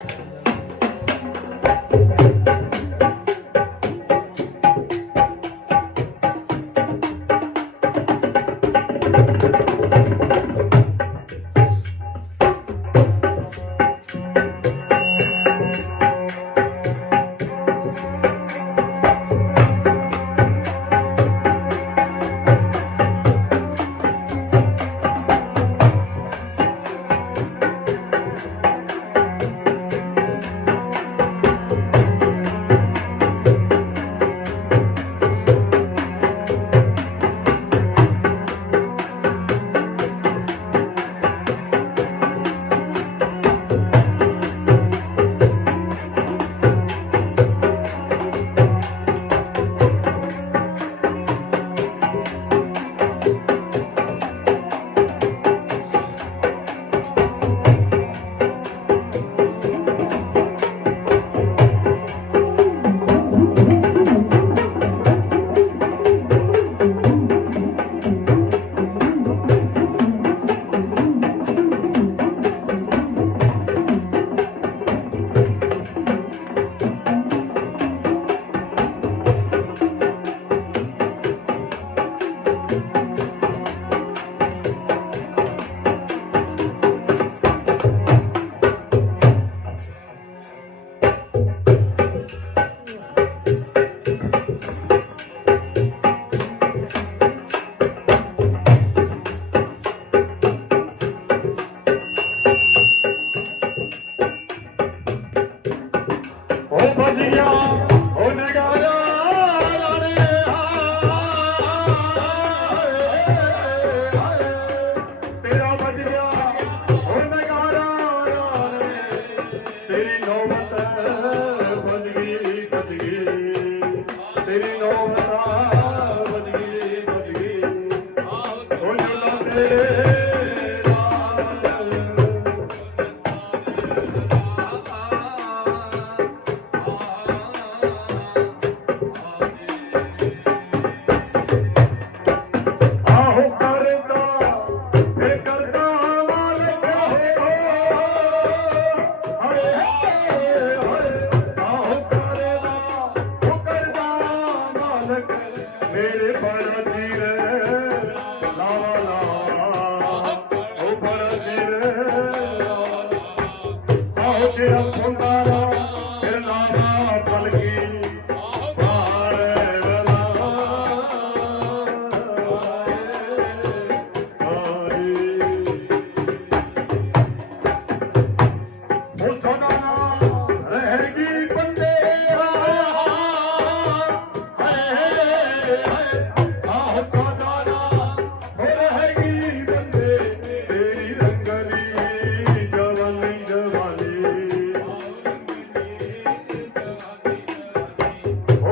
ਓ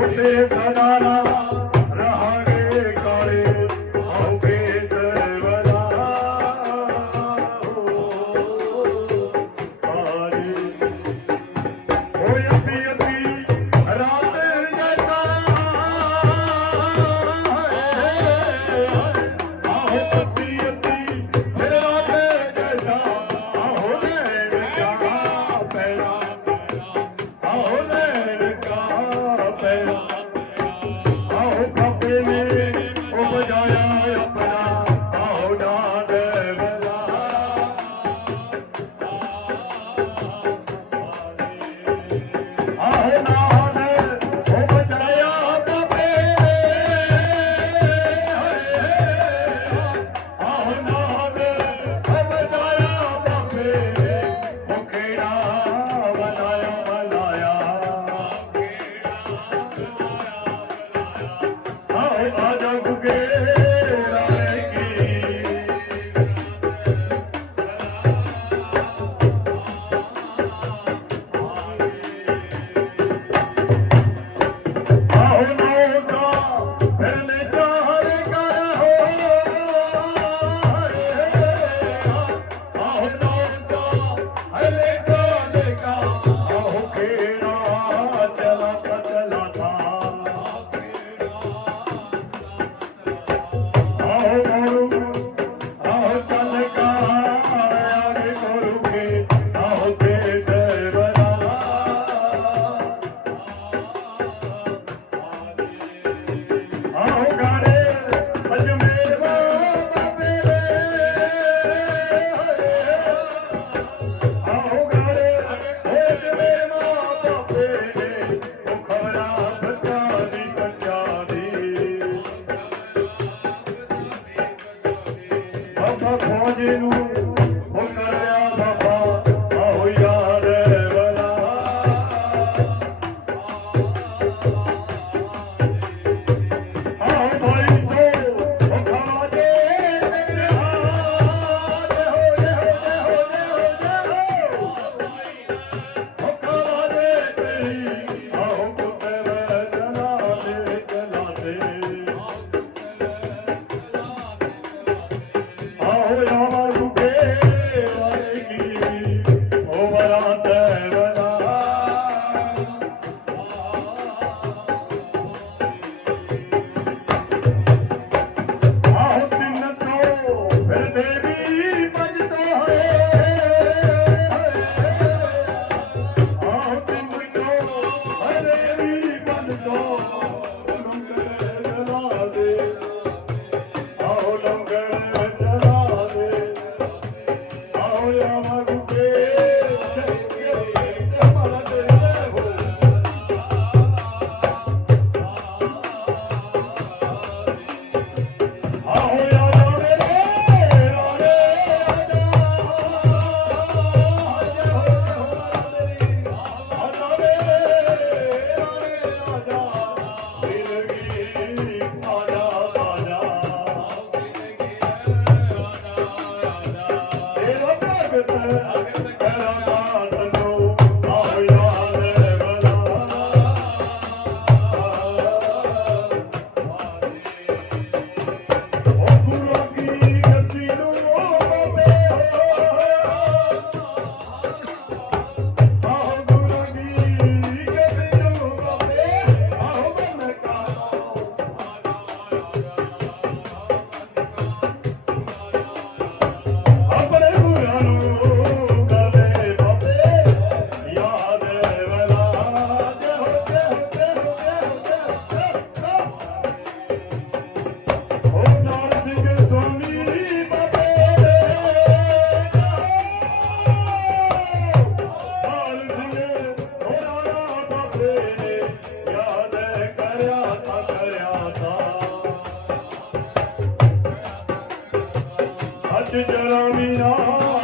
ਉਹ सच चरणिया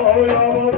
Oh Hallelujah.